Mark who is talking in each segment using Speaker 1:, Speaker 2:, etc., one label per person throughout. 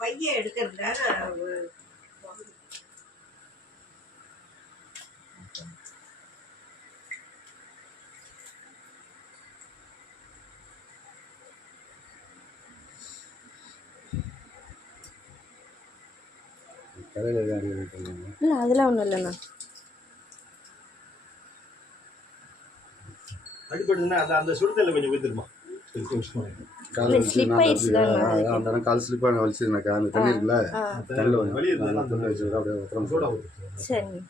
Speaker 1: பையன்
Speaker 2: பண்ணுவாங்க
Speaker 3: இல்லை அதெல்லாம் ஒன்றும் இல்லைண்ணா.
Speaker 4: அடிபடுதுன்னா அந்த அந்த சுடுதல்ல கொஞ்சம் ஊற்றிருமா
Speaker 2: கால்
Speaker 3: இல்ல,
Speaker 2: வலிச்சு
Speaker 3: slip
Speaker 2: நான்
Speaker 3: ஆயிடுச்சு
Speaker 2: அப்படியே,
Speaker 3: தானே
Speaker 2: ஆ,
Speaker 3: அதுக்கு.
Speaker 2: அந்த தண்ணி இருக்குல்ல தண்ணியில் வந்து
Speaker 4: வலி இருந்தா
Speaker 2: நான் துணி வச்சுக்கிறேன் அப்படியே உத்தரம்.
Speaker 3: சரிங்க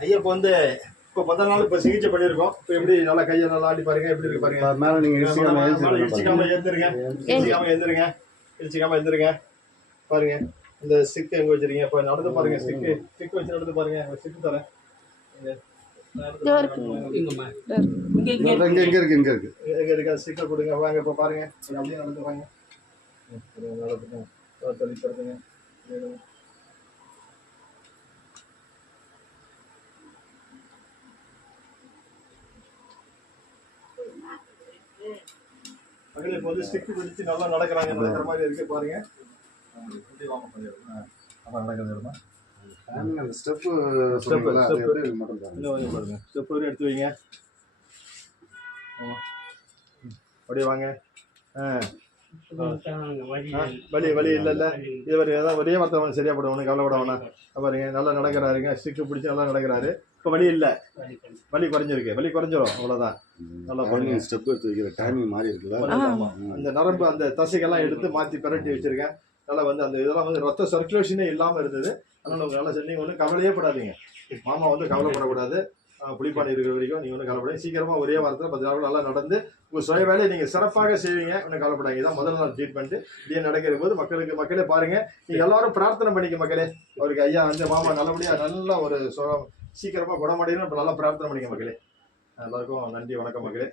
Speaker 4: ஐயா இப்போ வந்து இப்போ பத்து நாள் இப்போ சிகிச்சை பண்ணியிருக்கோம். இப்போ எப்படி நல்லா கையை நல்லா ஆடி பாருங்க எப்படி இருக்கு பாருங்க.
Speaker 2: மேலே நீங்கள் இடிச்சிக்காம
Speaker 4: இடிச்சிக்காம எழுந்திருங்க. இடிச்சிக்காம எழுந்திருங்க. இடிச்சிக்காம எழுந்திருங்க. பாருங்க. இந்த ஸ்டிக் எங்க வச்சிருக்கீங்க? இப்போ நடந்து பாருங்க ஸ்டிக் ஸ்டிக் வச்சு நடந்து பாருங்க. ஸ்டிக் தரேன். இங்க.
Speaker 3: இருக்கு.
Speaker 5: இங்க
Speaker 2: இருக்கு. இங்கே இருக்கு
Speaker 4: எங்க இருக்க. ஸ்டிக்கை கொடுங்க. வாங்க இப்போ பாருங்க. அப்படியே நடந்து வாங்க. நடந்துங்க இப்போ வந்து ஸ்டிக் பிடிச்சு நல்லா நடக்கிறாங்க நடக்கிற மாதிரி இருக்கு பாருங்க. அப்புறம் நடக்கிறது
Speaker 2: ஸ்டெப்பு மட்டும் பாருங்க.
Speaker 4: ஸ்டெப் வரையும் எடுத்து வைங்க. அப்படியே வாங்க. ஆ. வலி வலி இல்லை இல்லை இது வரை ஏதாவது ஒரே வார்த்தை அவனுக்கு சரியா போடும் ஒன்றும் கவலைப்பட வேணாம் இங்க பாருங்க நல்லா நடக்கிறாருங்க ஸ்டிக்கு பிடிச்சி நல்லா நடக்கிறாரு. இப்போ வலி இல்லை. வலி குறைஞ்சிருக்கு. வலி குறைஞ்சிரும் அவ்வளோதான் நல்லா.
Speaker 2: டைமிங் ஸ்டெப் எடுத்து வைக்கிற டைமிங் மாறி இருக்குல்ல.
Speaker 4: அந்த நரம்பு அந்த தசைகள்லாம் எடுத்து மாற்றி பிரட்டி வச்சிருக்கேன். நல்லா வந்து அந்த இதெல்லாம் வந்து ரத்த சர்க்குலேஷனே இல்லாமல் இருந்தது. அதனால உங்களுக்கு நல்லா சொன்னீங்க ஒன்றும் கவலையே படாதீங்க. மாமா வந்து கவலைப்படக்கூடாது. புளிப்பானை இருக்கிற வரைக்கும் நீங்கள் ஒன்றும் கவலைப்படாது சீக்கிரமாக ஒரே வாரத்தில் பத்து நாள் நல்லா நடந்து உங்கள் சுய வேலையை நீங்கள் சிறப்பாக செய்வீங்க. ஒன்றும் கவலைப்படாதீங்க. இதான் முதல் நாள் ட்ரீட்மெண்ட் இதே நடக்கிற போது மக்களுக்கு மக்களே பாருங்கள் நீங்கள் எல்லாரும் பிரார்த்தனை பண்ணிக்க மக்களே. அவருக்கு ஐயா அந்த மாமா நல்லபடியாக நல்ல ஒரு சுகம் சீக்கிரமாக குணமடையணும். இப்போ நல்லா பிரார்த்தனை பண்ணிக்க மக்களே. எல்லாருக்கும் நன்றி வணக்கம் மக்களே.